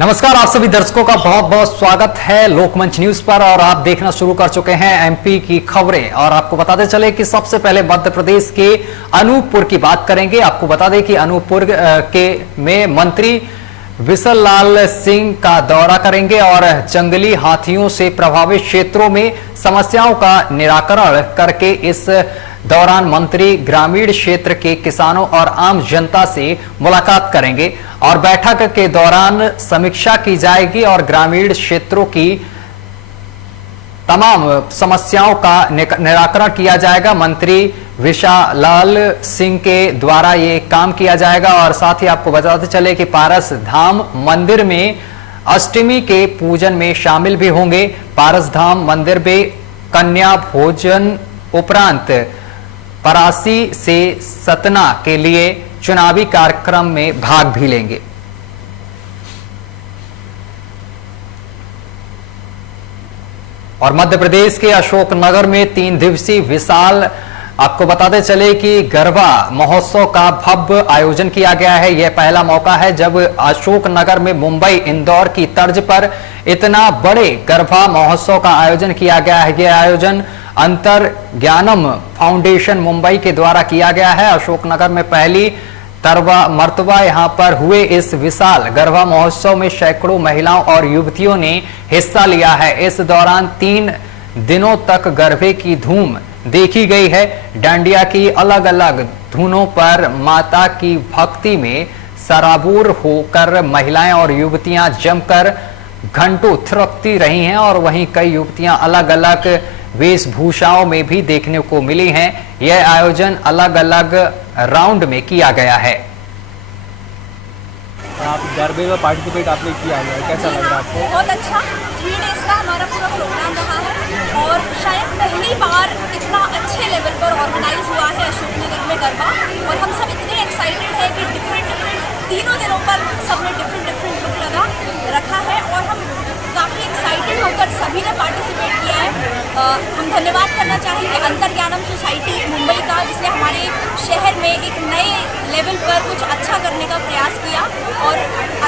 नमस्कार, आप सभी दर्शकों का बहुत बहुत स्वागत है लोकमंच न्यूज पर। और आप देखना शुरू कर चुके हैं एमपी की खबरें। और आपको बताते चले कि सबसे पहले मध्य प्रदेश के अनूपपुर की बात करेंगे। आपको बता दें कि अनूपपुर के में मंत्री विसल लाल सिंह का दौरा करेंगे और जंगली हाथियों से प्रभावित क्षेत्रों में समस्याओं का निराकरण करके इस दौरान मंत्री ग्रामीण क्षेत्र के किसानों और आम जनता से मुलाकात करेंगे और बैठक के दौरान समीक्षा की जाएगी और ग्रामीण क्षेत्रों की तमाम समस्याओं का निराकरण किया जाएगा। मंत्री विशाल लाल सिंह के द्वारा ये काम किया जाएगा। और साथ ही आपको बताते चले कि पारस धाम मंदिर में अष्टमी के पूजन में शामिल भी होंगे। पारस धाम मंदिर में कन्या भोजन उपरांत परासी से सतना के लिए चुनावी कार्यक्रम में भाग भी लेंगे। और मध्य प्रदेश के अशोकनगर में 3 दिवसीय विशाल आपको बताते चले कि गरबा महोत्सव का भव्य आयोजन किया गया है। यह पहला मौका है जब अशोकनगर में मुंबई इंदौर की तर्ज पर इतना बड़े गरबा महोत्सव का आयोजन किया गया है। यह आयोजन अंतर ज्ञानम फाउंडेशन मुंबई के द्वारा किया गया है। अशोकनगर में पहली मर्तबा यहां पर हुए इस विशाल गरबा महोत्सव में सैकड़ों महिलाओं और युवतियों ने हिस्सा लिया है। इस दौरान 3 दिनों तक गरबे की धूम देखी गई है। डांडिया की अलग अलग धुनों पर माता की भक्ति में सराबूर होकर महिलाएं और युवतियां जमकर घंटों थिरकती रही हैं। और वहीं कई युवतियां अलग अलग वेशभूषाओं में भी देखने को मिली हैं। यह आयोजन अलग अलग राउंड में किया गया है। आप गरबे में पार्टिसिपेट आपने किया है, कैसा लग रहा है आपको? बहुत अच्छा। 3 डेज का हमारा पूरा प्रोग्राम रहा है और शायद पहली बार इतना अच्छे लेवल पर ऑर्गेनाइज हुआ है अशोकनगर में गरबा। और हम सब इतने एक्साइटेड है कि डिफरेंट तीनों दिनों पर सबने डिफरेंट लुक रखा है और हम काफ़ी एक्साइटेड होकर सभी ने पार्टिसिपेट किया है। हम धन्यवाद करना चाहेंगे अंतर ज्ञानम सोसाइटी मुंबई का, जिसने हमारे शहर में एक नए लेवल पर कुछ अच्छा करने का प्रयास किया और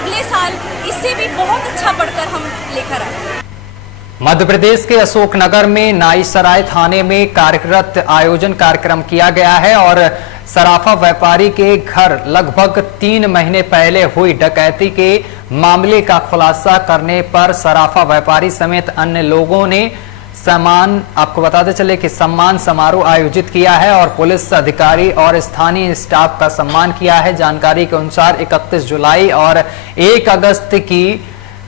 अगले साल इससे भी बहुत अच्छा बढ़कर हम लेकर आए। मध्य प्रदेश के अशोकनगर में नाईसराय थाने में कार्यरत आयोजन कार्यक्रम किया गया है। और सराफा व्यापारी के घर लगभग 3 महीने पहले हुई डकैती के मामले का खुलासा करने पर सराफा व्यापारी समेत अन्य लोगों ने आपको बताते चले कि सम्मान समारोह आयोजित किया है और पुलिस अधिकारी और स्थानीय स्टाफ का सम्मान किया है। जानकारी के अनुसार 31 जुलाई और 1 अगस्त की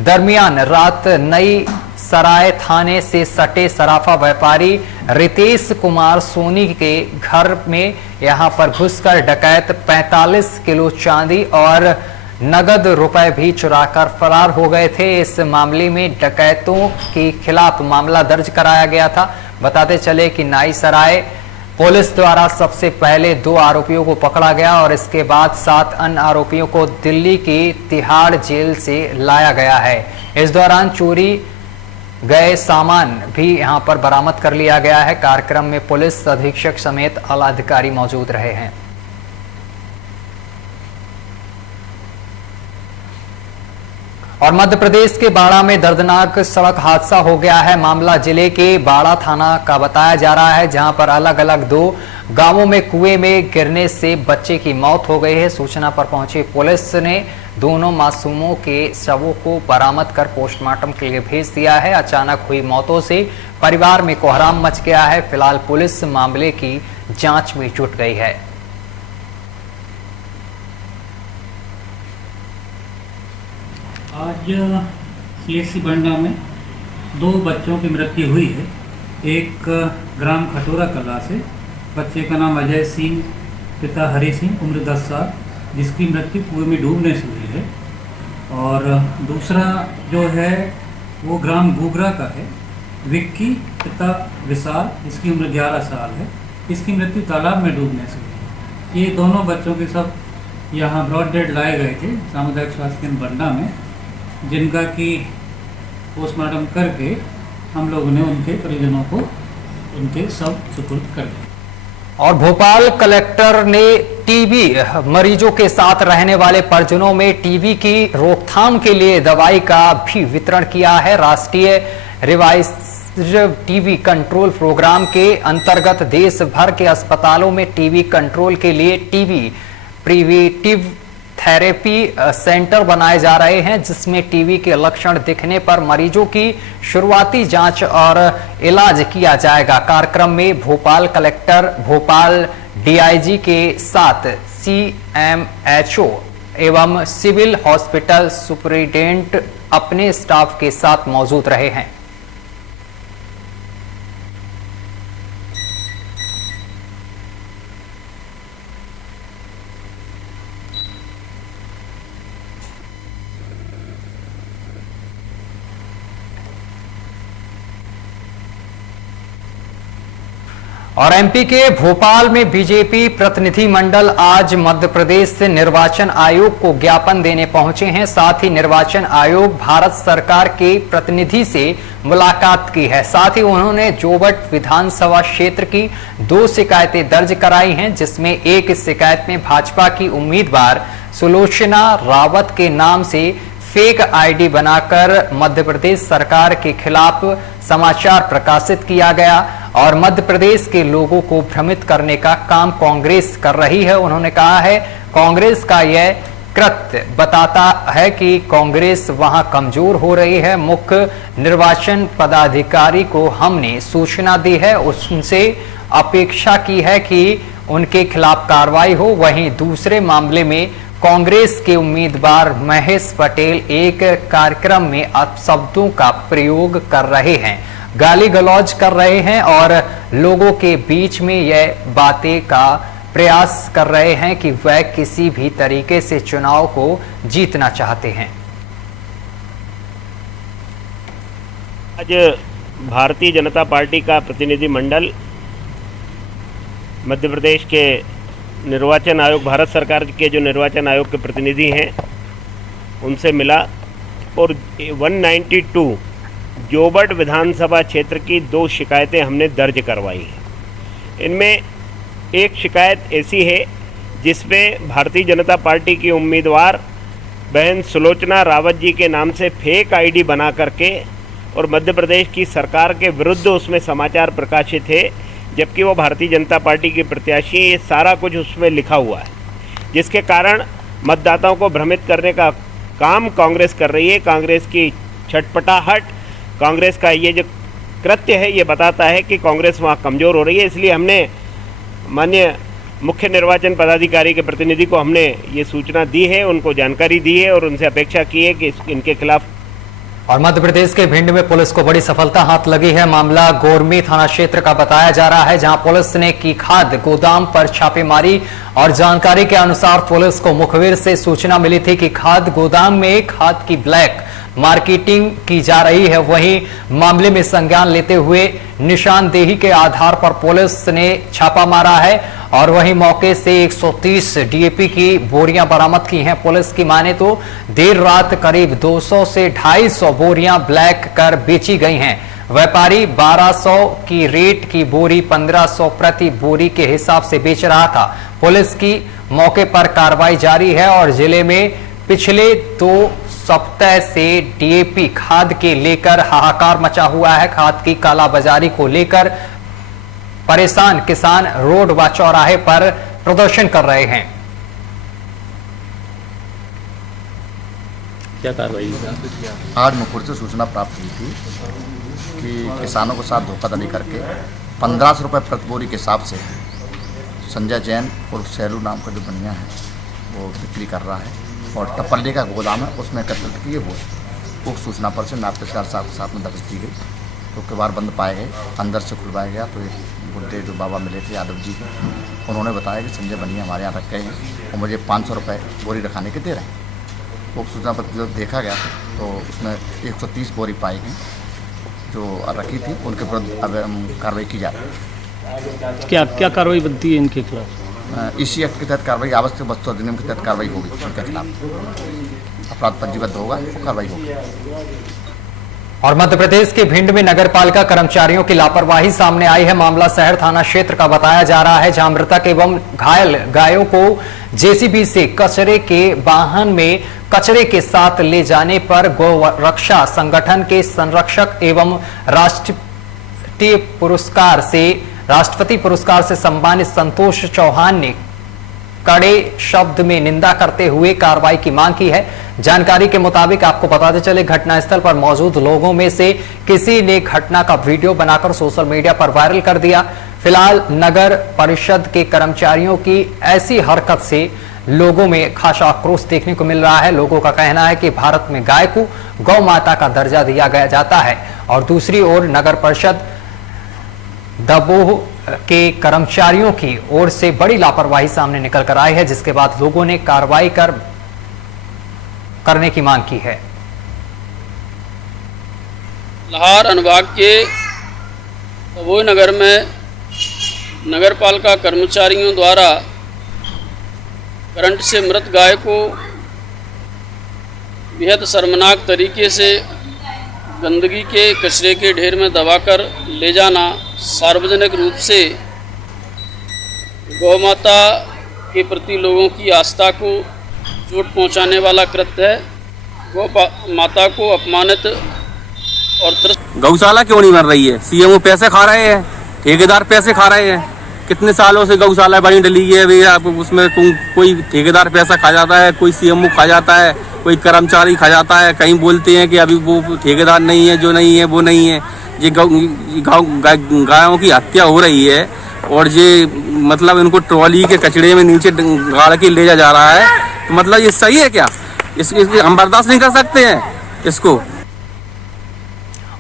दरमियान रात नई सराय थाने से सटे सराफा व्यापारी रितेश कुमार सोनी के घर में यहां पर घुसकर डकैत 45 किलो चांदी और नगद रुपए भी चुराकर फरार हो गए थे। इस मामले में डकैतों के खिलाफ मामला दर्ज कराया गया था। बताते चले कि नाईसराय पुलिस द्वारा सबसे पहले 2 आरोपियों को पकड़ा गया और इसके बाद 7 अन्य आरोपियों को दिल्ली की तिहाड़ जेल से लाया गया है। इस दौरान चोरी गए सामान भी यहां पर बरामद कर लिया गया है। कार्यक्रम में पुलिस अधीक्षक समेत आला अधिकारी मौजूद रहे हैं। और मध्य प्रदेश के बाड़ा में दर्दनाक सड़क हादसा हो गया है। मामला जिले के बाड़ा थाना का बताया जा रहा है, जहां पर अलग अलग 2 गांवों में कुएं में गिरने से बच्चे की मौत हो गई है। सूचना पर पहुंची पुलिस ने दोनों मासूमों के शवों को बरामद कर पोस्टमार्टम के लिए भेज दिया है। अचानक हुई मौतों से परिवार में कोहराम मच गया है। फिलहाल पुलिस मामले की जांच में जुट गई है। आज सीएससी बंडा में 2 बच्चों की मृत्यु हुई है। एक ग्राम खटोरा कला से बच्चे का नाम अजय सिंह, पिता हरि सिंह, उम्र 10 साल, जिसकी मृत्यु कुएं में डूबने से हुई है। और दूसरा जो है वो ग्राम गुगरा का है, विक्की, पिता विशाल, इसकी उम्र 11 साल है, इसकी मृत्यु तालाब में डूबने से हुई है। ये दोनों बच्चों के सब यहाँ ब्रॉड डेड लाए गए थे सामुदायिक स्वास्थ्य केंद्र बंडा में, जिनका कि पोस्टमार्टम करके हम लोगों ने उनके परिजनों को उनके सब सुपुर्द कर दिया। और भोपाल कलेक्टर ने टीबी मरीजों के साथ रहने वाले परिजनों में टीबी की रोकथाम के लिए दवाई का भी वितरण किया है। राष्ट्रीय रिवाइव टीबी कंट्रोल प्रोग्राम के अंतर्गत देश भर के अस्पतालों में टीबी कंट्रोल के लिए टीबी प्रिवेंटिव थेरेपी सेंटर बनाए जा रहे हैं, जिसमें टीबी के लक्षण दिखने पर मरीजों की शुरुआती जांच और इलाज किया जाएगा। कार्यक्रम में भोपाल कलेक्टर, भोपाल डीआईजी के साथ सीएमएचओ एवं सिविल हॉस्पिटल सुपरिटेंडेंट अपने स्टाफ के साथ मौजूद रहे हैं। और एमपी के भोपाल में बीजेपी प्रतिनिधि मंडल आज मध्य प्रदेश से निर्वाचन आयोग को ज्ञापन देने पहुंचे हैं। साथ ही निर्वाचन आयोग भारत सरकार के प्रतिनिधि से मुलाकात की है। साथ ही उन्होंने जोबट विधानसभा क्षेत्र की 2 शिकायतें दर्ज कराई हैं, जिसमें एक शिकायत में भाजपा की उम्मीदवार सुलोचना रावत के नाम से फेक आईडी बनाकर मध्य प्रदेश सरकार के खिलाफ समाचार प्रकाशित किया गया और मध्य प्रदेश के लोगों को भ्रमित करने का काम कांग्रेस कर रही है। उन्होंने कहा है कांग्रेस का यह कृत्य बताता है कि कांग्रेस वहां कमजोर हो रही है। मुख्य निर्वाचन पदाधिकारी को हमने सूचना दी है, उनसे अपेक्षा की है कि उनके खिलाफ कार्रवाई हो। वहीं दूसरे मामले में कांग्रेस के उम्मीदवार महेश पटेल एक कार्यक्रम में अपशब्दों का प्रयोग कर रहे हैं, गाली गलौज कर रहे हैं और लोगों के बीच में यह बातें का प्रयास कर रहे हैं कि वह किसी भी तरीके से चुनाव को जीतना चाहते हैं। आज भारतीय जनता पार्टी का प्रतिनिधि मंडल मध्य प्रदेश के निर्वाचन आयोग, भारत सरकार के जो निर्वाचन आयोग के प्रतिनिधि हैं, उनसे मिला और 192 जोबट विधानसभा क्षेत्र की 2 शिकायतें हमने दर्ज करवाई हैं। इनमें एक शिकायत ऐसी है जिसमें भारतीय जनता पार्टी की उम्मीदवार बहन सुलोचना रावत जी के नाम से फेक आईडी बना करके और मध्य प्रदेश की सरकार के विरुद्ध उसमें समाचार प्रकाशित है, जबकि वो भारतीय जनता पार्टी की प्रत्याशी है। ये सारा कुछ उसमें लिखा हुआ है, जिसके कारण मतदाताओं को भ्रमित करने का काम कांग्रेस कर रही है। कांग्रेस की छटपटाहट, कांग्रेस का ये जो कृत्य है, ये बताता है कि कांग्रेस वहाँ कमज़ोर हो रही है। इसलिए हमने माननीय मुख्य निर्वाचन पदाधिकारी के प्रतिनिधि को हमने ये सूचना दी है, उनको जानकारी दी है और उनसे अपेक्षा की है कि इनके खिलाफ। और मध्य प्रदेश के भिंड में पुलिस को बड़ी सफलता हाथ लगी है। मामला गोरमी थाना क्षेत्र का बताया जा रहा है, जहां पुलिस ने की खाद गोदाम पर छापेमारी और जानकारी के अनुसार पुलिस को मुखबिर से सूचना मिली थी कि खाद गोदाम में खाद की ब्लैक मार्केटिंग की जा रही है। वहीं मामले में संज्ञान लेते हुए निशानदेही के आधार पर पुलिस ने छापा मारा है और वहीं मौके से 130 डीएपी की बोरियां बरामद की हैं। पुलिस की माने तो देर रात करीब 200 से 250 बोरियां ब्लैक कर बेची गई हैं। व्यापारी 1200 की रेट की बोरी 1500 प्रति बोरी के हिसाब से बेच रहा था। पुलिस की मौके पर कार्रवाई जारी है और जिले में पिछले 2 सप्ताह से डीएपी खाद के लेकर हाहाकार मचा हुआ है। खाद की कालाबाजारी को लेकर परेशान किसान रोड व चौराहे पर प्रदर्शन कर रहे हैं। क्या कार्रवाई? आज मुखपुर से सूचना प्राप्त हुई थी कि किसानों के साथ धोखाधड़ी करके 1500 रुपये प्रति बोरी के हिसाब से संजय जैन और सैलू नाम का जो बनिया है वो बिक्री कर रहा है और टपल्ले का गोदाम है उसमें एकत्रित किए हुए। उस सूचना पर से नाट्यकार साहब के साथ में दर्ज की गई तो कबाड़ बंद पाए गए, अंदर से खुलवाया गया तो एक बुढ़े जो बाबा मिले थे यादव जी, उन्होंने बताया कि संजय बनिया हमारे यहाँ रख गए हैं और मुझे 500 रुपये बोरी रखाने के दे रहे हैं। वो सूचना पर जब देखा गया तो उसमें 130 बोरी पाई गई जो रखी थी, उनके विरुद्ध अब कार्रवाई की जा रही है। क्या क्या कार्रवाई बनती है इनके खिलाफ? इसी एक्ट के तहत कार्रवाई, आवश्यक वस्तु अधिनियम के तहत कार्रवाई होगी, उनके खिलाफ अपराध पंजीबद्ध होगा तो कार्रवाई होगी। और मध्य प्रदेश के भिंड में नगरपालिका कर्मचारियों की लापरवाही सामने आई है। मामला शहर थाना क्षेत्र का बताया जा रहा है, जहां मृतक एवं घायल गायों को जेसीबी से कचरे के वाहन में कचरे के साथ ले जाने पर गौ रक्षा संगठन के संरक्षक एवं राष्ट्रपति पुरस्कार से सम्मानित संतोष चौहान ने कड़े शब्द में निंदा करते हुए कार्रवाई की मांग की है। जानकारी के मुताबिक आपको बताते चले, घटनास्थल पर मौजूद लोगों में से किसी ने घटना का वीडियो बनाकर सोशल मीडिया पर वायरल कर दिया। फिलहाल नगर परिषद के कर्मचारियों की ऐसी हरकत से लोगों में खासा आक्रोश देखने को मिल रहा है। लोगों का कहना है कि भारत में गाय को गौ माता का दर्जा दिया गया जाता है और दूसरी ओर नगर परिषद दबोह के कर्मचारियों की ओर से बड़ी लापरवाही सामने निकल कर आई है, जिसके बाद लोगों ने कार्रवाई करने की मांग की है। लाहौर अनुभाग के दबोह नगर में नगरपालिका कर्मचारियों द्वारा करंट से मृत गाय को बेहद शर्मनाक तरीके से गंदगी के कचरे के ढेर में दबाकर ले जाना सार्वजनिक रूप से गौ माता के प्रति लोगों की आस्था को चोट पहुंचाने वाला कृत्य है। गौ माता को अपमानित और गौशाला क्यों नहीं बन रही है? सीएमओ पैसे खा रहे हैं, ठेकेदार पैसे खा रहे हैं। कितने सालों से गौशाला बनी डली है भैया, उसमें कोई ठेकेदार पैसा खा जाता है, कोई सीएमओ खा जाता है, कोई कर्मचारी खा जाता है। कहीं बोलते हैं कि अभी वो ठेकेदार नहीं है, जो नहीं है वो नहीं है। ये गायों की हत्या हो रही है और ये मतलब इनको ट्रॉली के कचड़े में नीचे गाड़ के ले जा रहा है, तो मतलब ये सही है क्या? इसके हम बर्दाश्त नहीं कर सकते हैं इसको।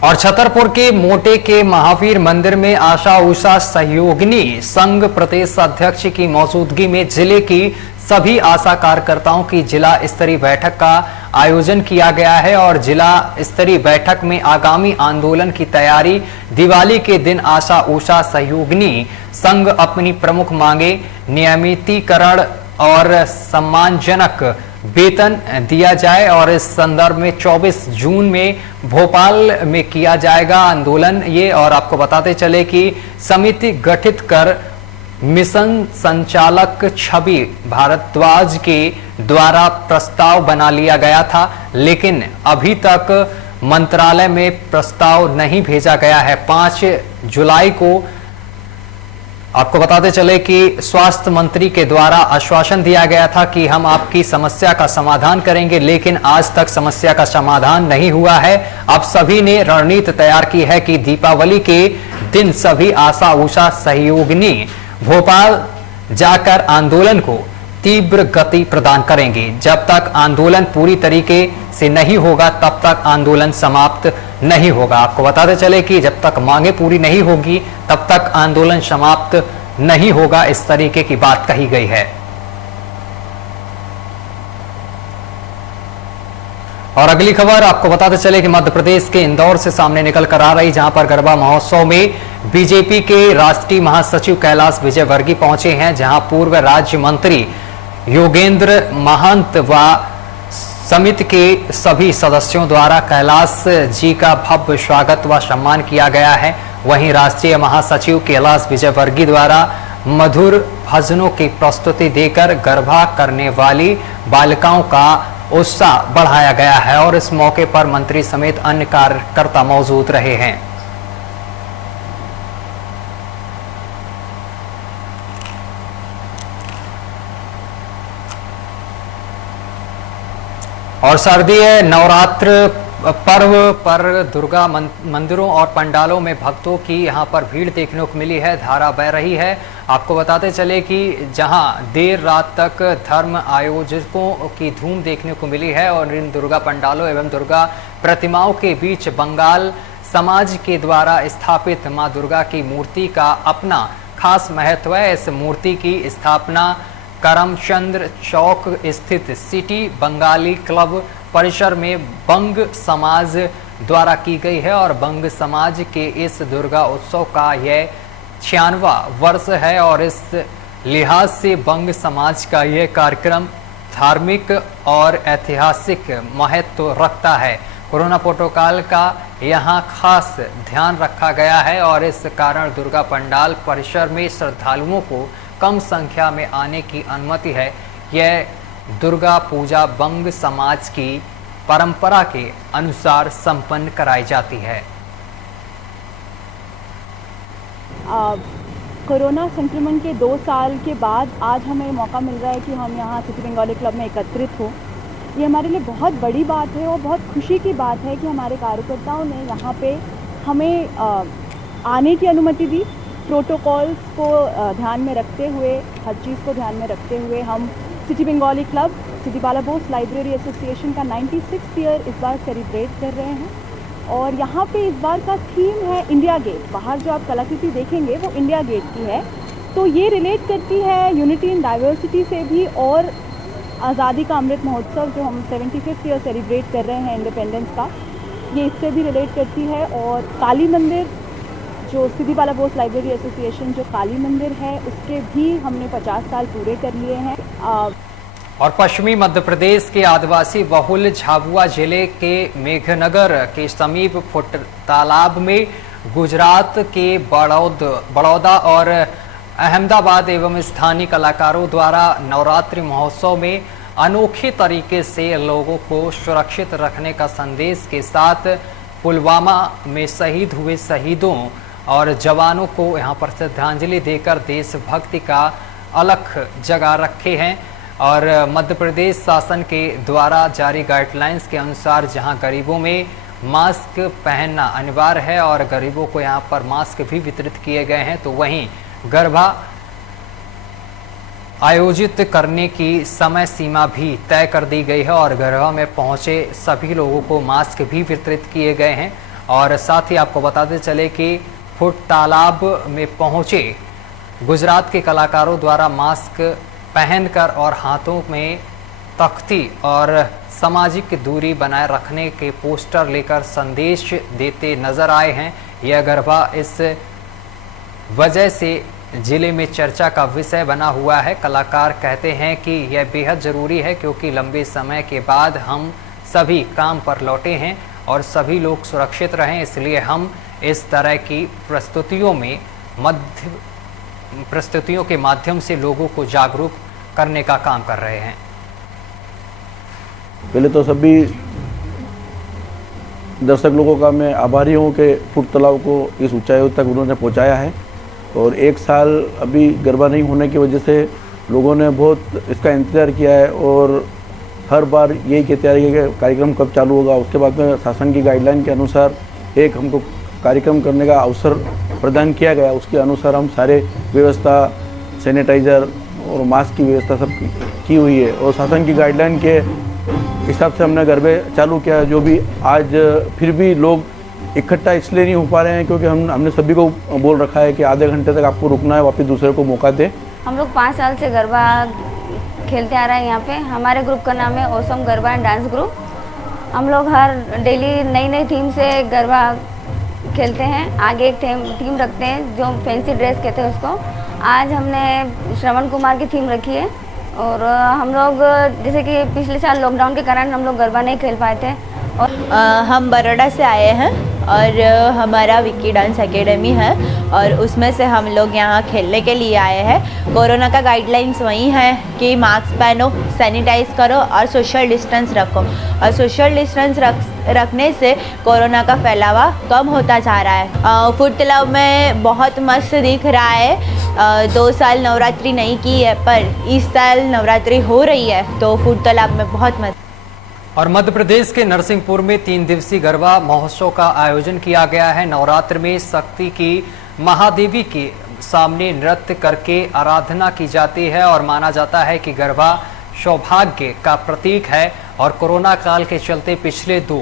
और छतरपुर के मोटे के महावीर मंदिर में आशा उषा सहयोगिनी संघ प्रदेश अध्यक्ष की मौजूदगी में जिले की सभी आशा कार्यकर्ताओं की जिला स्तरीय बैठक का आयोजन किया गया है और जिला स्तरीय बैठक में आगामी आंदोलन की तैयारी, दिवाली के दिन आशा उषा सहयोगिनी संघ अपनी प्रमुख मांगे नियमितीकरण और सम्मानजनक वेतन दिया जाए और इस संदर्भ में 24 जून में भोपाल में किया जाएगा आंदोलन ये। और आपको बताते चले कि समिति गठित कर मिशन संचालक छवि भारद्वाज के द्वारा प्रस्ताव बना लिया गया था, लेकिन अभी तक मंत्रालय में प्रस्ताव नहीं भेजा गया है। 5 जुलाई को आपको बताते चले कि स्वास्थ्य मंत्री के द्वारा आश्वासन दिया गया था कि हम आपकी समस्या का समाधान करेंगे, लेकिन आज तक समस्या का समाधान नहीं हुआ है। अब सभी ने रणनीति तैयार की है कि दीपावली के दिन सभी आशा उषा सहयोगिनी भोपाल जाकर आंदोलन को तीव्र गति प्रदान करेंगे। जब तक आंदोलन पूरी तरीके से नहीं होगा तब तक आंदोलन समाप्त नहीं होगा। आपको बताते चले कि जब तक मांगे पूरी नहीं होगी तब तक आंदोलन समाप्त नहीं होगा, इस तरीके की बात कही गई है। और अगली खबर आपको बताते चले कि मध्य प्रदेश के इंदौर से सामने निकल कर आ रही, जहां पर गरबा महोत्सव में बीजेपी के राष्ट्रीय महासचिव कैलाश विजयवर्गीय पहुंचे हैं, जहां पूर्व राज्य मंत्री योगेंद्र महंत व समिति के सभी सदस्यों द्वारा कैलाश जी का भव्य स्वागत व सम्मान किया गया है। वहीं राष्ट्रीय महासचिव कैलाश विजयवर्गीय द्वारा मधुर भजनों की प्रस्तुति देकर गरबा करने वाली बालिकाओं का उत्साह बढ़ाया गया है और इस मौके पर मंत्री समेत अन्य कार्यकर्ता मौजूद रहे हैं। और शारदीय नवरात्र पर्व पर दुर्गा मंदिरों और पंडालों में भक्तों की यहां पर भीड़ देखने को मिली है, धारा बह रही है। आपको बताते चले कि जहां देर रात तक धर्म आयोजकों की धूम देखने को मिली है और इन दुर्गा पंडालों एवं दुर्गा प्रतिमाओं के बीच बंगाल समाज के द्वारा स्थापित मां दुर्गा की मूर्ति का अपना खास महत्व है। इस मूर्ति की स्थापना करमचंद्र चौक स्थित सिटी बंगाली क्लब परिसर में बंग समाज द्वारा की गई है और बंग समाज के इस दुर्गा उत्सव का यह 96वां वर्ष है और इस लिहाज से बंग समाज का यह कार्यक्रम धार्मिक और ऐतिहासिक महत्व रखता है। कोरोना प्रोटोकॉल का यहाँ खास ध्यान रखा गया है और इस कारण दुर्गा पंडाल परिसर में श्रद्धालुओं को कम संख्या में आने की अनुमति है। यह दुर्गा पूजा बंग समाज की परंपरा के अनुसार संपन्न कराई जाती है। कोरोना संक्रमण के 2 साल के बाद आज हमें मौका मिल रहा है कि हम यहाँ सिटी बंगाली क्लब में एकत्रित हो। ये हमारे लिए बहुत बड़ी बात है और बहुत खुशी की बात है कि हमारे कार्यकर्ताओं ने यहाँ पे हमें आने की अनुमति दी। प्रोटोकॉल्स को ध्यान में रखते हुए, हर चीज़ को ध्यान में रखते हुए हम सिटी बंगाली क्लब सिटी बाला बोस लाइब्रेरी एसोसिएशन का 96th ईयर इस बार सेलिब्रेट कर रहे हैं। और यहाँ पे इस बार का थीम है इंडिया गेट। बाहर जो आप कलाकृति देखेंगे वो इंडिया गेट की है, तो ये रिलेट करती है यूनिटी इन डाइवर्सिटी से भी और आज़ादी का अमृत महोत्सव जो हम 75th ईयर सेलिब्रेट कर रहे हैं इंडिपेंडेंस का, ये इससे भी रिलेट करती है। और काली मंदिर जो सिटी बाला बोस लाइब्रेरी एसोसिएशन जो काली मंदिर है उसके भी हमने 50 साल पूरे कर लिए हैं। और पश्चिमी मध्य प्रदेश के आदिवासी बहुल झाबुआ जिले के मेघनगर के समीप फुट तालाब में गुजरात के बड़ौदा और अहमदाबाद एवं स्थानीय कलाकारों द्वारा नवरात्रि महोत्सव में अनोखे तरीके से लोगों को सुरक्षित रखने का संदेश के साथ पुलवामा में शहीद हुए शहीदों और जवानों को यहां पर श्रद्धांजलि देकर देशभक्ति का अलख जगा रखे हैं। और मध्य प्रदेश शासन के द्वारा जारी गाइडलाइंस के अनुसार जहां गरीबों में मास्क पहनना अनिवार्य है और गरीबों को यहां पर मास्क भी वितरित किए गए हैं, तो वहीं गरबा आयोजित करने की समय सीमा भी तय कर दी गई है और गरबा में पहुंचे सभी लोगों को मास्क भी वितरित किए गए हैं। और साथ ही आपको बताते चले कि फुट तालाब में पहुंचे गुजरात के कलाकारों द्वारा मास्क पहनकर और हाथों में तख्ती और सामाजिक दूरी बनाए रखने के पोस्टर लेकर संदेश देते नजर आए हैं। यह गरबा इस वजह से जिले में चर्चा का विषय बना हुआ है। कलाकार कहते हैं कि यह बेहद ज़रूरी है क्योंकि लंबे समय के बाद हम सभी काम पर लौटे हैं और सभी लोग सुरक्षित रहें, इसलिए हम इस तरह की प्रस्तुतियों के माध्यम से लोगों को जागरूक करने का काम कर रहे हैं। पहले तो सभी दर्शक लोगों का मैं आभारी हूँ कि फुट तालाब को इस ऊंचाई तक उन्होंने पहुँचाया है। और 1 साल अभी गरबा नहीं होने की वजह से लोगों ने बहुत इसका इंतज़ार किया है और हर बार यही कहते आ रही है कि कार्यक्रम कब चालू होगा। उसके बाद में शासन की गाइडलाइन के अनुसार एक हमको कार्यक्रम करने का अवसर प्रदान किया गया, उसके अनुसार हम सारे व्यवस्था सैनिटाइज़र और मास्क की व्यवस्था सब की हुई है और शासन की गाइडलाइन के हिसाब से हमने गरबे चालू किया। जो भी आज फिर भी लोग इकट्ठा इसलिए नहीं हो पा रहे हैं क्योंकि हमने सभी को बोल रखा है कि आधे घंटे तक आपको रुकना है, वापस दूसरे को मौका दें। हम लोग 5 साल से गरबा खेलते आ रहे हैं यहाँ पे। हमारे ग्रुप का नाम है awesome garba and dance group. हम लोग हर डेली नई थीम से गरबा खेलते हैं। आगे एक थीम रखते हैं जो फैंसी ड्रेस कहते हैं उसको। आज हमने श्रवण कुमार की थीम रखी है और हम लोग जैसे कि पिछले साल लॉकडाउन के कारण हम लोग गरबा नहीं खेल पाए थे और हम बड़ौदा से आए हैं और हमारा विक्की डांस एकेडमी है और उसमें से हम लोग यहाँ खेलने के लिए आए हैं। कोरोना का गाइडलाइंस वही है कि मास्क पहनो, सैनिटाइज करो और सोशल डिस्टेंस रखो। और सोशल डिस्टेंस रखने से कोरोना का फैलावा कम होता जा रहा है। फुट तालाब में बहुत मस्त दिख रहा है। 2 साल नवरात्रि नहीं की है पर इस साल नवरात्रि हो रही है तो फुट तालाब में बहुत मस्त। और मध्य प्रदेश के नरसिंहपुर में 3 दिवसीय गरबा महोत्सव का आयोजन किया गया है। नवरात्र में शक्ति की महादेवी के सामने नृत्य करके आराधना की जाती है और माना जाता है कि गरबा सौभाग्य का प्रतीक है। और कोरोना काल के चलते पिछले 2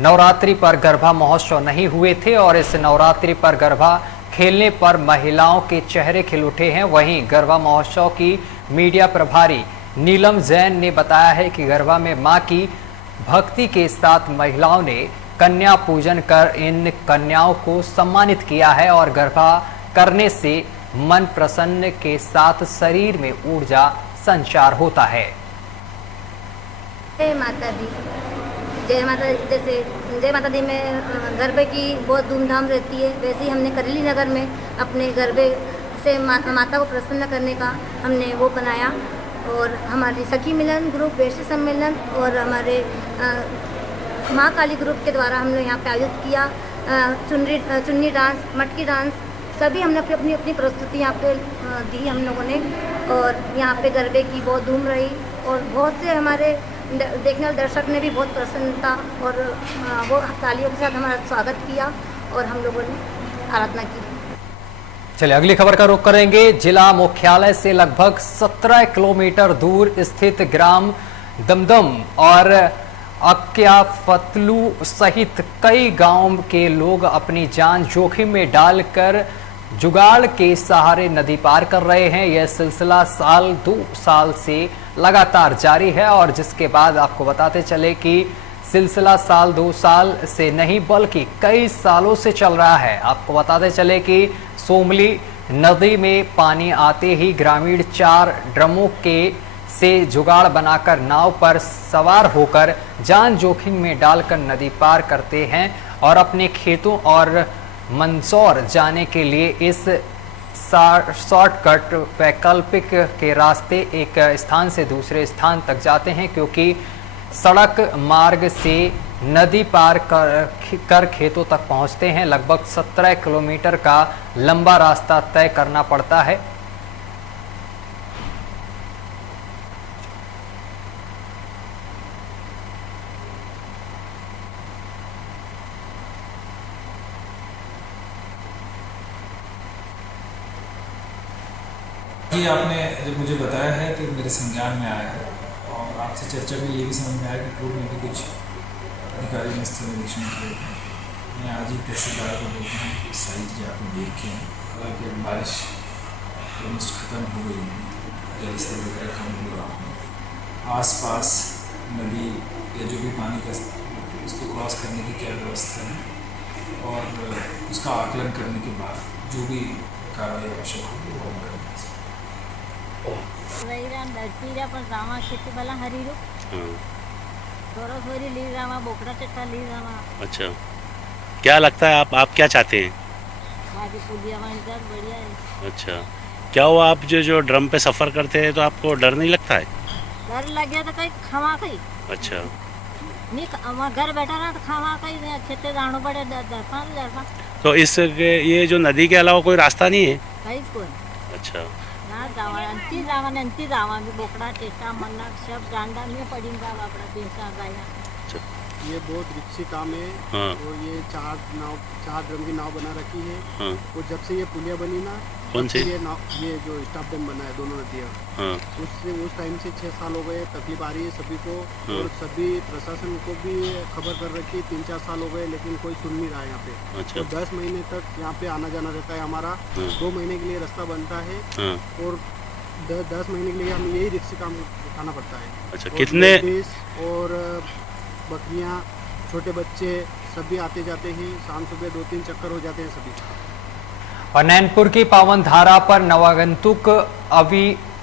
नवरात्रि पर गरबा महोत्सव नहीं हुए थे और इस नवरात्रि पर गरबा खेलने पर महिलाओं के चेहरे खिल उठे हैं। वहीं गरबा महोत्सव की मीडिया प्रभारी नीलम जैन ने बताया है कि गरबा में मां की भक्ति के साथ महिलाओं ने कन्या पूजन कर इन कन्याओं को सम्मानित किया है और गरबा करने से मन प्रसन्न के साथ शरीर में ऊर्जा संचार होता है। जय माता दी। जय माता दी में गरबे की बहुत धूमधाम रहती है, वैसे ही हमने करेली नगर में अपने गरबे से माता को प्रसन्न करने का हमने वो बनाया। और हमारी सखी मिलन ग्रुप, वैश्य सम्मेलन और हमारे माँ काली ग्रुप के द्वारा हमने यहाँ पे आयोजित किया। चुन्नी डांस, मटकी डांस, सभी हमने अपनी अपनी प्रस्तुति यहाँ पे दी हम लोगों ने। और यहाँ पे गरबे की बहुत धूम रही और बहुत से हमारे देखने वाले दर्शक ने भी बहुत प्रसन्नता और वो तालियों के साथ हमारा स्वागत किया और हम लोगों ने आराधना की। चलिए अगली खबर का रुख करेंगे। जिला मुख्यालय से लगभग 17 किलोमीटर दूर स्थित ग्राम दमदम और अक्या फतलू सहित कई गांव के लोग अपनी जान जोखिम में डालकर जुगाड़ के सहारे नदी पार कर रहे हैं। यह सिलसिला 2 साल से लगातार जारी है और जिसके बाद आपको बताते चले कि सिलसिला 2 साल से नहीं बल्कि कई सालों से चल रहा है। आपको बताते चले कि सोमली नदी में पानी आते ही ग्रामीण 4 ड्रमों से जुगाड़ बनाकर नाव पर सवार होकर जान जोखिम में डालकर नदी पार करते हैं और अपने खेतों और मंदसौर जाने के लिए इस शॉर्टकट वैकल्पिक के रास्ते एक स्थान से दूसरे स्थान तक जाते हैं, क्योंकि सड़क मार्ग से नदी पार कर खेतों तक पहुंचते हैं। लगभग 17 किलोमीटर का लंबा रास्ता तय करना पड़ता है। ये आपने जब मुझे बताया है तो मेरे संज्ञान में आया है और आपसे चर्चा में ये भी समझ में आया कि पूर्व में भी कुछ अधिकारी ने स्थल निरीक्षण किए थे। मैं आज ही तहसीलदार को देखा हूँ कि साइट जाकर देख के हैं, हालांकि बारिश ऑलमोस्ट ख़त्म हो गई है, जल स्तर वगैरह कम हो रहा है। आस पास नदी या जो भी पानी का उसको क्रॉस करने की क्या व्यवस्था है और उसका आकलन करने के बाद जो भी कार्रवाई आवश्यक होगी वो हम करेंगे। अच्छा, क्या लगता है आप क्या चाहते हैं? बढ़िया है। अच्छा, क्या हुआ आप जो ड्रम पे सफ़र करते हैं तो आपको डर नहीं लगता है? डर लग गया तो कहीं खमा कहीं। अच्छा, नहीं घर बैठा रहा तो खमा कहीं खेते जानो पड़े डरता। तो इस ये जो नदी के अलावा कोई रास्ता नहीं है? कहीं कोई। अच्छा, अंती जावा बोकड़ा टेटा मन्ना सब गांडा में पड़ेगा अपना 3-4 गाया। ये बहुत रिक्सी काम है। हाँ। और ये 4 ड्रम की नाव बना रखी है। हाँ। और जब से ये पुलिया बनी ना, कौन सी? ये जो स्टॉप डैम बना है दोनों नदियाँ। हाँ। उस टाइम से 6 साल हो गए, तकलीफ आ रही है सभी को। हाँ। और सभी प्रशासन को भी खबर कर रखी है, 3-4 साल हो गए लेकिन कोई सुन नहीं रहा है यहाँ पे। अच्छा। तो 10 महीने तक यहाँ पे आना जाना रहता है हमारा। हाँ। 2 महीने के लिए रास्ता बनता है। हाँ। और 10 महीने के लिए हमें यही रिक्सी काम उठाना पड़ता है। अच्छा, कितने और बकरियाँ, छोटे बच्चे सभी आते जाते हैं, शाम सुबह 2-3 चक्कर हो जाते हैं सभी। और नैनपुर की पावन धारा पर नवागंतुक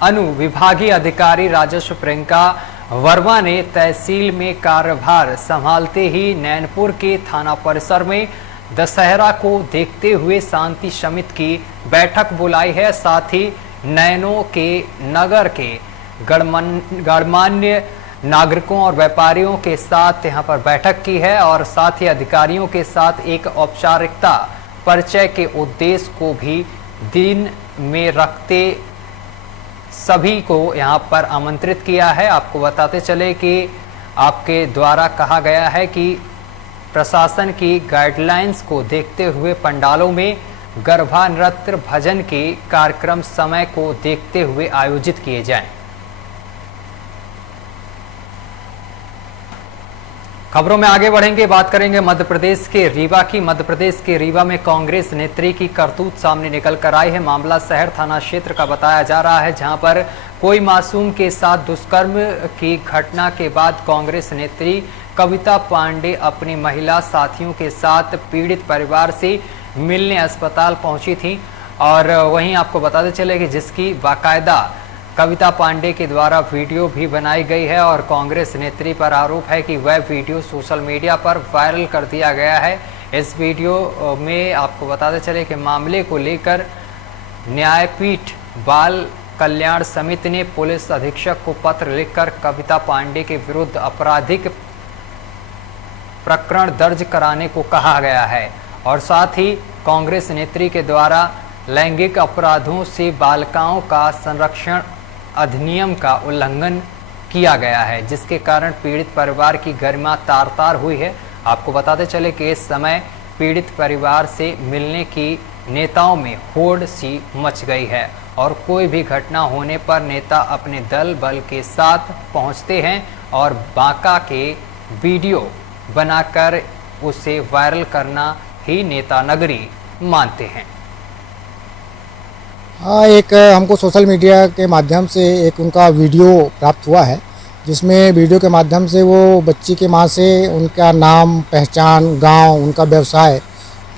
अनुविभागीय अधिकारी राजस्व प्रियंका वर्मा ने तहसील में कार्यभार संभालते ही नैनपुर के थाना परिसर में दशहरा को देखते हुए शांति समिति की बैठक बुलाई है। साथ ही नैनो के नगर के गणमान्य नागरिकों और व्यापारियों के साथ यहां पर बैठक की है और साथ ही अधिकारियों के साथ एक औपचारिकता परिचय के उद्देश्य को भी दिन में रखते सभी को यहां पर आमंत्रित किया है। आपको बताते चले कि आपके द्वारा कहा गया है कि प्रशासन की गाइडलाइंस को देखते हुए पंडालों में गरबा नृत्य भजन के कार्यक्रम समय को देखते हुए आयोजित किए जाएं। खबरों में आगे बढ़ेंगे, बात करेंगे मध्य प्रदेश के रीवा की। मध्य प्रदेश के रीवा में कांग्रेस नेत्री की करतूत सामने निकल कर आई है। मामला शहर थाना क्षेत्र का बताया जा रहा है, जहां पर कोई मासूम के साथ दुष्कर्म की घटना के बाद कांग्रेस नेत्री कविता पांडे अपनी महिला साथियों के साथ पीड़ित परिवार से मिलने अस्पताल पहुंची थी। और वहीं आपको बताते चले कि जिसकी बाकायदा कविता पांडे के द्वारा वीडियो भी बनाई गई है और कांग्रेस नेत्री पर आरोप है कि वह वीडियो सोशल मीडिया पर वायरल कर दिया गया है। इस वीडियो में आपको बताते चले कि मामले को लेकर न्यायपीठ बाल कल्याण समिति ने पुलिस अधीक्षक को पत्र लिखकर कविता पांडे के विरुद्ध आपराधिक प्रकरण दर्ज कराने को कहा गया है और साथ ही कांग्रेस नेत्री के द्वारा लैंगिक अपराधों से बालिकाओं का संरक्षण अधिनियम का उल्लंघन किया गया है, जिसके कारण पीड़ित परिवार की गरिमा तार-तार हुई है। आपको बताते चले कि इस समय पीड़ित परिवार से मिलने की नेताओं में होड़ सी मच गई है और कोई भी घटना होने पर नेता अपने दल बल के साथ पहुंचते हैं और बांका के वीडियो बनाकर उसे वायरल करना ही नेता नगरी मानते हैं। हाँ, एक हमको सोशल मीडिया के माध्यम से एक उनका वीडियो प्राप्त हुआ है, जिसमें वीडियो के माध्यम से वो बच्ची के मां से उनका नाम, पहचान, गांव, उनका व्यवसाय,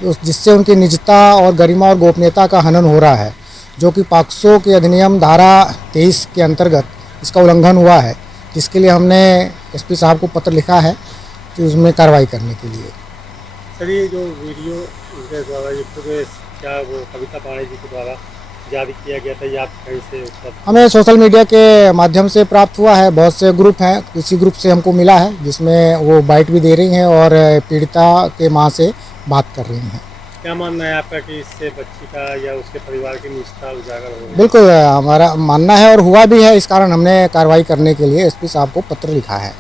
जिससे उनकी निजता और गरिमा और गोपनीयता का हनन हो रहा है, जो कि पॉक्सो के अधिनियम धारा 23 के अंतर्गत इसका उल्लंघन हुआ है, जिसके लिए हमने एसपी साहब को पत्र लिखा है कि उसमें कार्रवाई करने के लिए। सर, ये जो वीडियो उनके द्वारा ये क्या वो कविता पांडे जी के द्वारा जारी किया गया था, या आप कहीं से हमें सोशल मीडिया के माध्यम से प्राप्त हुआ है। बहुत से ग्रुप हैं, उसी ग्रुप से हमको मिला है, जिसमें वो बाइट भी दे रही हैं और पीड़िता के मां से बात कर रही हैं। क्या मानना है आपका कि इससे बच्ची का या उसके परिवार की निजता उजागर हो? बिल्कुल, हमारा मानना है और हुआ भी है। इस कारण हमने कार्रवाई करने के लिए एसपी साहब को पत्र लिखा है।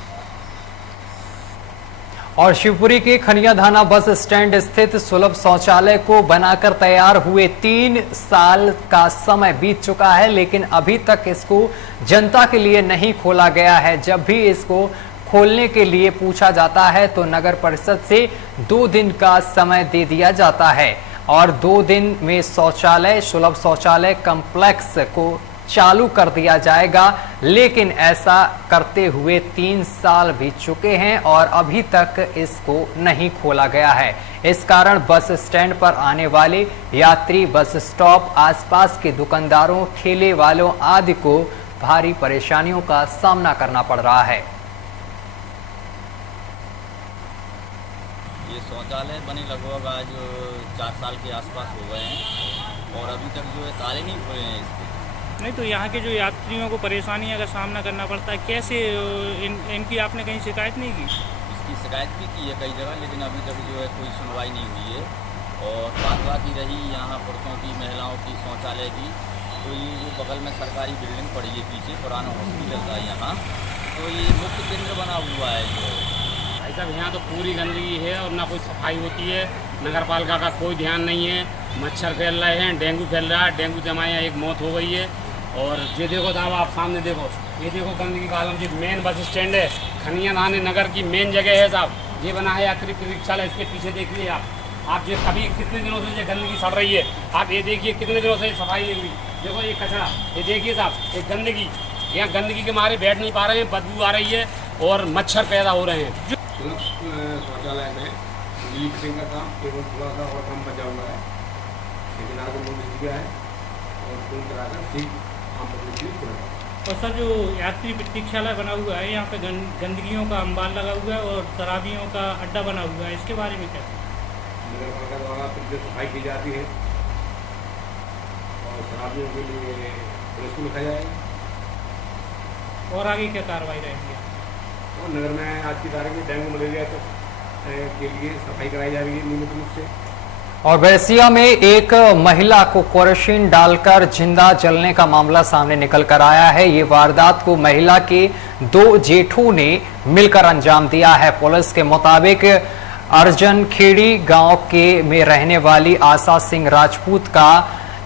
और शिवपुरी के खनियाधाना बस स्टैंड स्थित सुलभ शौचालय को बनाकर तैयार हुए 3 साल का समय बीत चुका है, लेकिन अभी तक इसको जनता के लिए नहीं खोला गया है। जब भी इसको खोलने के लिए पूछा जाता है तो नगर परिषद से 2 दिन का समय दे दिया जाता है और 2 दिन में शौचालय, सुलभ शौचालय कॉम्प्लेक्स को चालू कर दिया जाएगा, लेकिन ऐसा करते हुए 3 साल बीत चुके हैं और अभी तक इसको नहीं खोला गया है। इस कारण बस स्टैंड पर आने वाले यात्री, बस स्टॉप, आसपास के दुकानदारों, ठेले वालों आदि को भारी परेशानियों का सामना करना पड़ रहा है। ये शौचालय बने लगभग आज 4 साल के आसपास हो गए हैं और अभी तक जो है ताले नहीं खुले हैं इसके। नहीं तो यहाँ के जो यात्रियों को परेशानियों का सामना करना पड़ता है, कैसे इनकी आपने कहीं शिकायत नहीं की? इसकी शिकायत भी की है कई जगह, लेकिन अभी तक जो है कोई सुनवाई नहीं हुई है। और बात ही रही यहाँ पुरुषों की, महिलाओं की शौचालय की, तो ये जो बगल में सरकारी बिल्डिंग पड़ी है पीछे, पुराना हॉस्पिटल था यहाँ, तो ये मुख्य केंद्र बना हुआ है। जो भाई साहब यहाँ तो पूरी गंदगी है और ना कोई सफाई होती है, नगर पालिका का कोई ध्यान नहीं है। मच्छर फैल रहे हैं, डेंगू फैल रहा है, डेंगू से हमारे यहाँ एक मौत हो गई है। और ये देखो साहब, आप सामने देखो, ये देखो गंदगी का आलम। जी मेन बस स्टैंड है, खनियाधाना नगर की मेन जगह है साहब। ये बना है यात्री प्रतीक्षालय, इसके पीछे देखिए आप ये कभी कितने दिनों से ये गंदगी सड़ रही है। आप ये देखिए कितने दिनों से सफाई नहीं हुई। देखो ये कचरा, ये देखिए साहब, ये गंदगी, यहाँ गंदगी के मारे बैठ नहीं पा रहे हैं, बदबू आ रही है और मच्छर पैदा हो रहे हैं। शौचालय में लीटरिंग का काम केवल थोड़ा सा और कम बचा हुआ है, लेकिन आगे नोटिस दिया है और पूरी तरह का ठीक काम करने के लिए। और सर, जो यात्री प्रतीक्षालय बना हुआ है, यहाँ पे गंदगियों का अंबार लगा हुआ है और शराबियों का अड्डा बना हुआ है, इसके बारे में क्या? नगर पालिका द्वारा फिर सफाई की जाती है और शराबियों के लिए पुलिस को लिखा जाएगा। और आगे क्या कार्रवाई रहेगी? और नगर में आज की तारीख में डेंगू मलेरिया के लिए सफाई कराई जाएगी नियमित रूप से। और बैरसिया में एक महिला को केरोसिन डालकर जिंदा जलने का मामला सामने निकल कर आया है। ये वारदात को महिला के 2 जेठों ने मिलकर अंजाम दिया है। पुलिस के मुताबिक अर्जन खेड़ी गांव के में रहने वाली आशा सिंह राजपूत का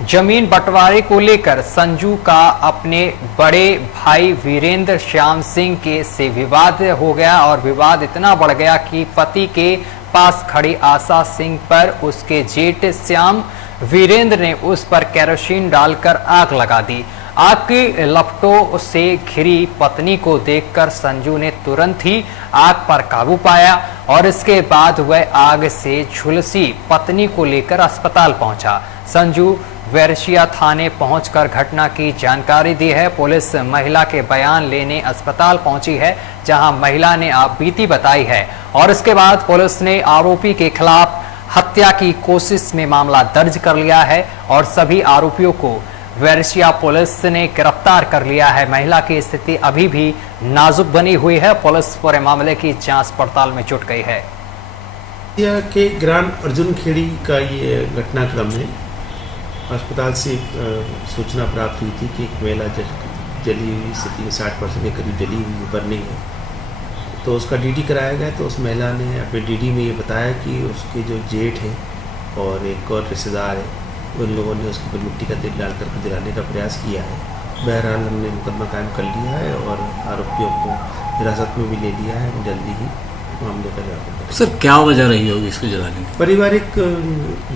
जमीन बंटवारे को लेकर संजू का अपने बड़े भाई वीरेंद्र श्याम सिंह के से विवाद हो गया और विवाद इतना बढ़ गया कि पति के पास खड़ी आशा सिंह पर उसके जेठ श्याम वीरेंद्र ने उस पर केरोसिन डालकर आग लगा दी। आग की लपटों से घिरी पत्नी को देखकर संजू ने तुरंत ही आग पर काबू पाया और इसके बाद वह आग से झुलसी पत्नी को लेकर अस्पताल पहुंचा। संजू वेरशिया थाने पहुंचकर घटना की जानकारी दी है। पुलिस महिला के बयान लेने अस्पताल पहुंची है, जहां महिला ने आपबीती बताई है और इसके बाद पुलिस ने आरोपी के खिलाफ हत्या की कोशिश में मामला दर्ज कर लिया है और सभी आरोपियों को वेरशिया पुलिस ने गिरफ्तार कर लिया है। महिला की स्थिति अभी भी नाजुक बनी हुई है। पुलिस पूरे मामले की जांच पड़ताल में जुट गई है। के ग्राम अर्जुन खेड़ी का ये घटनाक्रम है। अस्पताल से सूचना प्राप्त हुई थी कि एक महिला जली हुई स्थिति में 60% के करीब जली हुई बर्निंग है, तो उसका डीडी कराया गया। तो उस महिला ने अपने डीडी में ये बताया कि उसके जो जेठ है और एक और रिश्तेदार है, उन लोगों ने उसके ऊपर मिट्टी का तेल डाल कर दिलाने का प्रयास किया है। बहरहाल हमने मुकदमा कायम कर लिया है और आरोपियों को हिरासत में भी ले लिया है। जल्दी ही मामले का जवाब। सर क्या वजह रही होगी इसको जलाने की? पारिवारिक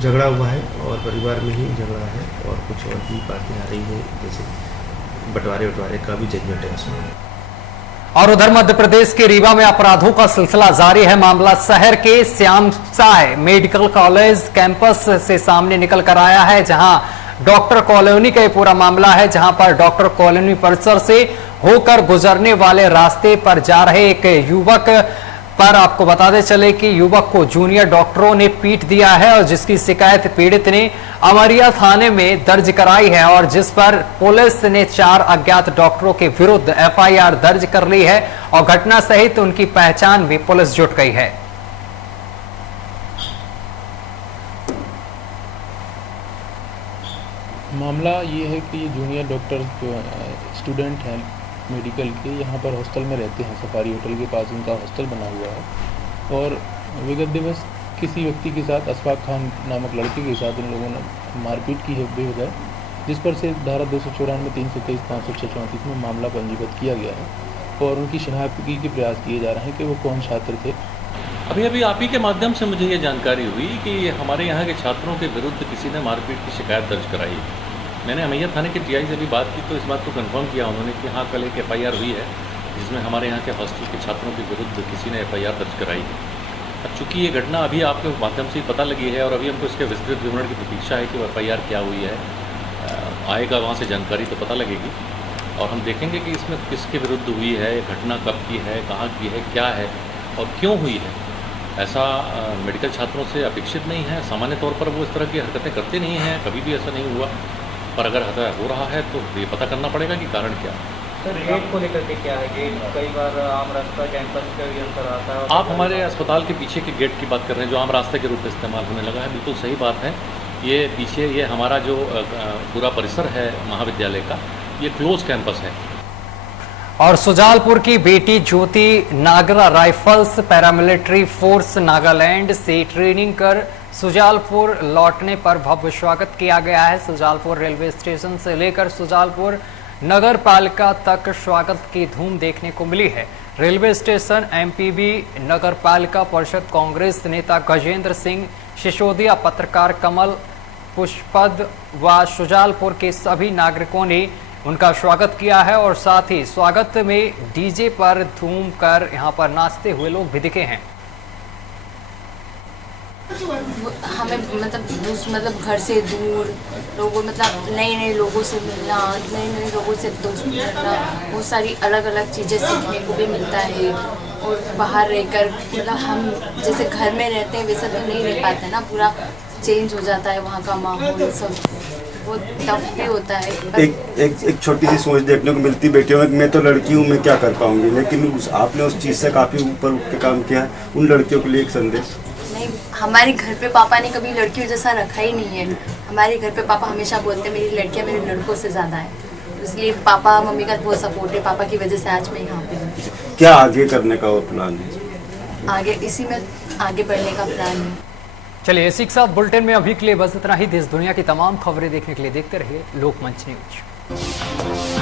झगड़ा हुआ है और परिवार में ही झगड़ा है और कुछ और भी बातें आ रही है, जैसे बंटवारे का भी झंझट है उसमें। और उधर मध्य प्रदेश के रीवा में अपराधों का सिलसिला जारी है। मामला शहर के श्यामसाय मेडिकल कॉलेज कैंपस से सामने निकल कर आया है, जहां डॉक्टर कॉलोनी का पूरा मामला है, जहां पर डॉक्टर कॉलोनी परिसर से होकर गुजरने वाले रास्ते पर जा रहे एक युवक पर आपको बताते चले कि युवक को जूनियर डॉक्टरों ने पीट दिया है और जिसकी शिकायत पीड़ित ने अमरिया थाने में दर्ज कराई है और जिस पर पुलिस ने 4 अज्ञात डॉक्टरों के विरुद्ध एफआईआर दर्ज कर ली है और घटना सहित उनकी पहचान भी पुलिस जुट गई है। मामला ये है कि जूनियर डॉक्टर जो स्टूडेंट हैं मेडिकल के, यहाँ पर हॉस्टल में रहते हैं। सफारी होटल के पास उनका हॉस्टल बना हुआ है और विगत दिवस किसी व्यक्ति के साथ अशफाक खान नामक लड़के के साथ इन लोगों ने मारपीट की है बेवजह, जिस पर से धारा 294, 323, 534 में मामला पंजीबद्ध किया गया है और उनकी शनाख्ती के प्रयास किए जा रहे हैं कि वो कौन छात्र थे। अभी आप ही के माध्यम से मुझे ये जानकारी हुई कि हमारे यहाँ के छात्रों के विरुद्ध किसी ने मारपीट की शिकायत दर्ज कराई। मैंने अमैया थाने के टीआई से भी बात की तो इस बात को कंफर्म किया उन्होंने कि हाँ कल एक एफआईआर हुई है जिसमें हमारे यहाँ के हॉस्टल के छात्रों के विरुद्ध किसी ने एफआईआर दर्ज कराई है। अब चूँकि ये घटना अभी आपके माध्यम से ही पता लगी है और अभी हमको इसके विस्तृत विवरण की प्रतीक्षा है कि वो एफआईआर क्या हुई है, आएगा वहाँ से जानकारी तो पता लगेगी और हम देखेंगे कि इसमें किसके विरुद्ध हुई है, घटना कब की है, कहाँ की है, क्या है और क्यों हुई है। ऐसा मेडिकल छात्रों से अपेक्षित नहीं है। सामान्य तौर पर वो इस तरह की हरकतें करते नहीं हैं, कभी भी ऐसा नहीं हुआ, पर अगर हो रहा है तो ये पता करना पड़ेगा कि कारण क्या है। सर गेट को लेकर के क्या है? गेट कई बार आम रास्ता कैंपस का भी अंतर आता है। आप हमारे अस्पताल के पीछे के गेट की बात कर रहे हैं जो आम रास्ते के रूप में इस्तेमाल होने लगा है, बिल्कुल सही बात है। ये पीछे ये हमारा जो पूरा परिसर है महाविद्यालय का, ये क्लोज कैंपस है। और सुजालपुर की बेटी ज्योति नागरा राइफल्स पैरामिलिट्री फोर्स नागालैंड से ट्रेनिंग कर सुजालपुर लौटने पर भव्य स्वागत किया गया है। सुजालपुर रेलवे स्टेशन से लेकर सुजालपुर नगर पालिका तक स्वागत की धूम देखने को मिली है। रेलवे स्टेशन एमपीबी नगर पालिका परिषद कांग्रेस नेता गजेंद्र सिंह सिसोदिया, पत्रकार कमल पुष्पद व सुजालपुर के सभी नागरिकों ने उनका स्वागत किया है और साथ ही स्वागत में डीजे पर धूम कर यहां पर नाचते हुए लोग भी दिखे हैं। हमें मतलब घर से दूर लोगों नए लोगों से मिलना, नए लोगों से दोस्त मिलना, बहुत सारी अलग अलग चीज़ें सीखने को भी मिलता है। और बाहर रहकर हम जैसे घर में रहते हैं वैसा तो नहीं रह पाते ना, पूरा चेंज हो जाता है वहाँ का माहौल, सब बहुत टफ भी होता है। एक छोटी सी सोच देखने को मिलती बेटियों में, मैं तो लड़की हूँ, मैं क्या कर पाऊँगी, लेकिन आपने उस चीज़ से काफ़ी ऊपर उठ के काम किया है। उन लड़कियों के लिए एक संदेश। नहीं, हमारे घर पे पापा ने कभी लड़कियों जैसा रखा ही नहीं है। हमारे घर पे पापा हमेशा बोलते हैं मेरी लड़कियां मेरे लड़कों से ज़्यादा है, इसलिए पापा मम्मी का बहुत सपोर्ट है। पापा की वजह से आज मैं यहाँ पे हूँ। क्या आगे करने का प्लान है? आगे इसी में आगे बढ़ने का प्लान है। चलिए इसी के साथ बुलेटिन में अभी के लिए बस इतना ही। देश दुनिया की तमाम खबरें देखने के लिए देखते रहिए लोकमंच न्यूज।